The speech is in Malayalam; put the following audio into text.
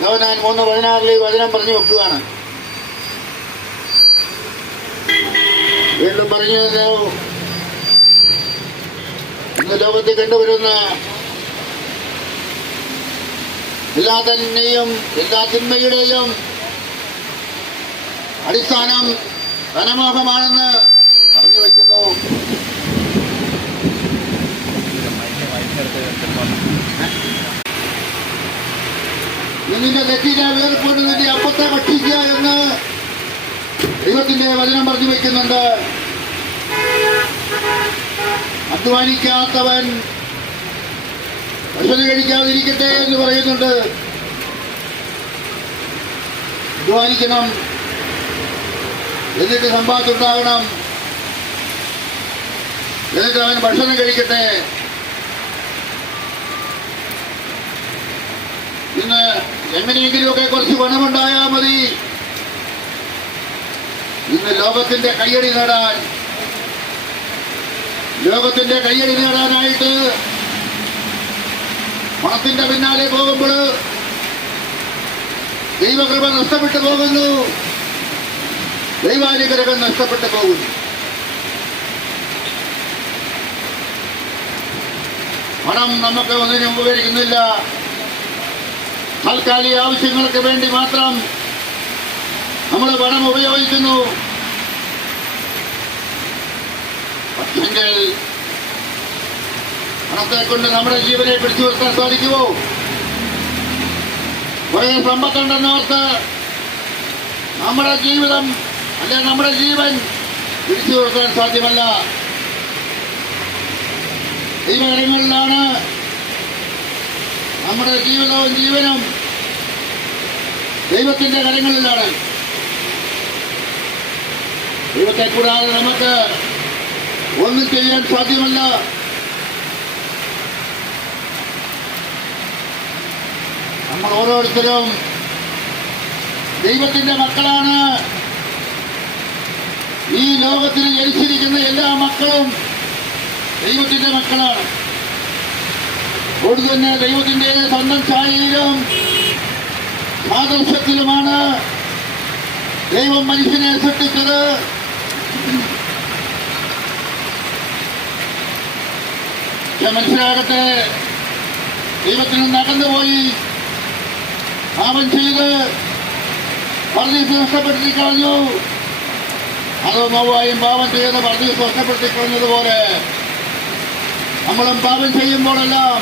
യോഹന്നാൻ 3:16 വചനം പറഞ്ഞു വെക്കുകയാണ്. വീണ്ടും പറഞ്ഞു, ഇന്ന് ലോകത്തിൽ കണ്ടുവരുന്ന എല്ലാ തിന്മയുടെയും അടിസ്ഥാനം ധനമോഹമാണെന്ന് പറഞ്ഞു വയ്ക്കുന്നു. നിന്റെ തെറ്റിനെ വേർക്കൊണ്ട് നിന്റെ അപ്പത്തെ ഭക്ഷിക്കുക എന്ന് ദൈവത്തിന്റെ വചനം പറഞ്ഞു വയ്ക്കുന്നുണ്ട്. അധ്വാനിക്കാത്തവൻ ഭക്ഷണം കഴിക്കാതിരിക്കട്ടെ എന്ന് പറയുന്നുണ്ട്. അധ്വാനിക്കണം, എന്നിട്ട് സമ്പാദ്യമുണ്ടാകണം, എന്നിട്ട് അവൻ ഭക്ഷണം കഴിക്കട്ടെ. ഇന്ന് എങ്ങനെയെങ്കിലുമൊക്കെ കുറച്ച് പണമുണ്ടായാൽ മതി. ഇന്ന് ലോകത്തിന്റെ കയ്യടി നേടാനായിട്ട് പണത്തിന്റെ പിന്നാലെ പോകുമ്പോൾ ദൈവകൃപ നഷ്ടപ്പെട്ടു പോകുന്നു, ദൈവാനുഗ്രഹം നഷ്ടപ്പെട്ടു പോകുന്നു. പണം നമുക്ക് ഒന്നിനും ഉപകരിക്കുന്നില്ല. താൽക്കാലിക ആവശ്യങ്ങൾക്ക് വേണ്ടി മാത്രം നമ്മൾ പണം ഉപയോഗിക്കുന്നു. പക്ഷെങ്കിൽ പണത്തെ കൊണ്ട് നമ്മുടെ ജീവനെ പിടിച്ചു നിർത്താൻ സാധിക്കുമോ? കുറെ സമ്പത്തുണ്ടെന്നോർത്ത് നമ്മുടെ ജീവിതം അല്ലെ നമ്മുടെ ജീവൻ പിടിച്ചു നിർത്താൻ സാധ്യമല്ല. ദൈവകരങ്ങളിലാണ് നമ്മുടെ ജീവിതവും ജീവനും ദൈവത്തിന്റെ കരങ്ങളിലാണ്. ദൈവത്തെ കൂടാതെ നമുക്ക് ഒന്നും ചെയ്യാൻ സാധ്യമല്ല. നമ്മൾ ഓരോരുത്തരും ദൈവത്തിന്റെ മക്കളാണ്. ഈ ലോകത്തിൽ ജനിച്ചിരിക്കുന്ന എല്ലാ മക്കളും ദൈവത്തിന്റെ മക്കളാണ്. അതുകൊണ്ട് തന്നെ ദൈവത്തിന്റെ സ്വന്തം ഛായയിലും ആദർശത്തിലുമാണ് ദൈവം മനുഷ്യനെ സൃഷ്ടിച്ചത്. മനുഷ്യരാകട്ടെ ദൈവത്തിൽ നിന്ന് അകന്നുപോയി പാപം ചെയ്ത് പർദീസ് നഷ്ടപ്പെടുത്തി കളഞ്ഞു. അതോ നോവായും പാപം ചെയ്ത് പർദീസ് നഷ്ടപ്പെടുത്തി കളഞ്ഞതുപോലെ നമ്മളും പാപം ചെയ്യുമ്പോഴെല്ലാം